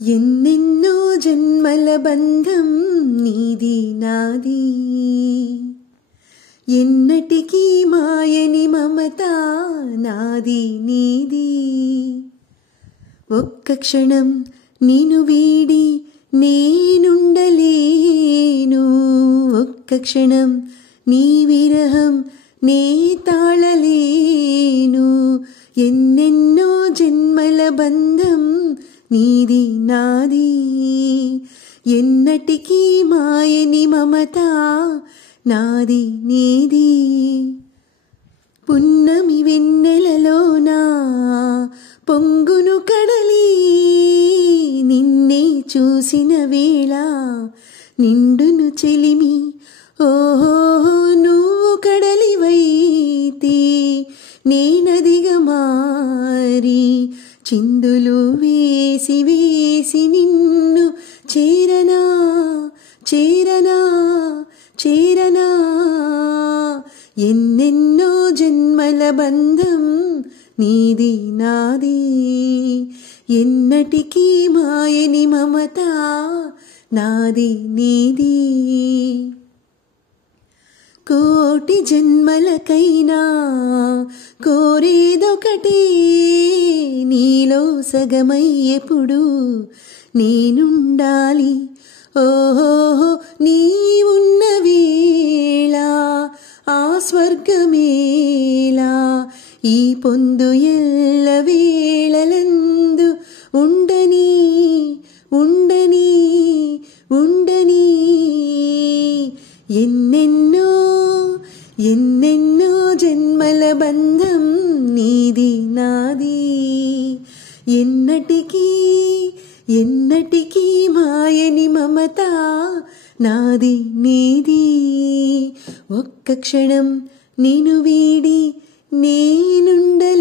ఎన్నెన్నో జన్మల బంధం నీది నాది, ఎన్నటికీ మాయని మమత నాది నీది. ఒక్క క్షణం నిన్ను వీడి నేనుండలేను, ఒక్క క్షణం నీ విరహం నే తాళలేను. ఎన్నెన్నో జన్మల బంధం నీది నాది, ఎన్నటికీ మాయని మమత నాది నీది. పున్నమి వెన్నెలలోనా పొంగును కడలి, నిన్నే చూసిన వేళ నిండును చెలిమి. ఓహో నువ్వు కడలివైతే నేనదిగా మారి చిందులు వేసి వేసి నిన్ను చేరనా చేరనా చేరనా. ఎన్నెన్నో జన్మల బంధం నీది నాది, ఎన్నటికీ మాయని మమత నాది నీది. కోటి జన్మలకైనా కోరేదొకటే, నీలో సగమై ఎప్పుడు నేనుండాలి. ఓహో నీ ఉన్న వేళ ఆ స్వర్గమేలా, ఈ పొందు ఎల్ల వేళలందు ఉండని ఉండని ఉండని. ఎన్నెన్నో ఎన్నెన్నో జన్మల బంధం నీది నాది, ఎన్నటికీ ఎన్నటికీ మాయని మమత నాది నీది. ఒక్క క్షణం నిన్ను వీడి నేనుండలేను.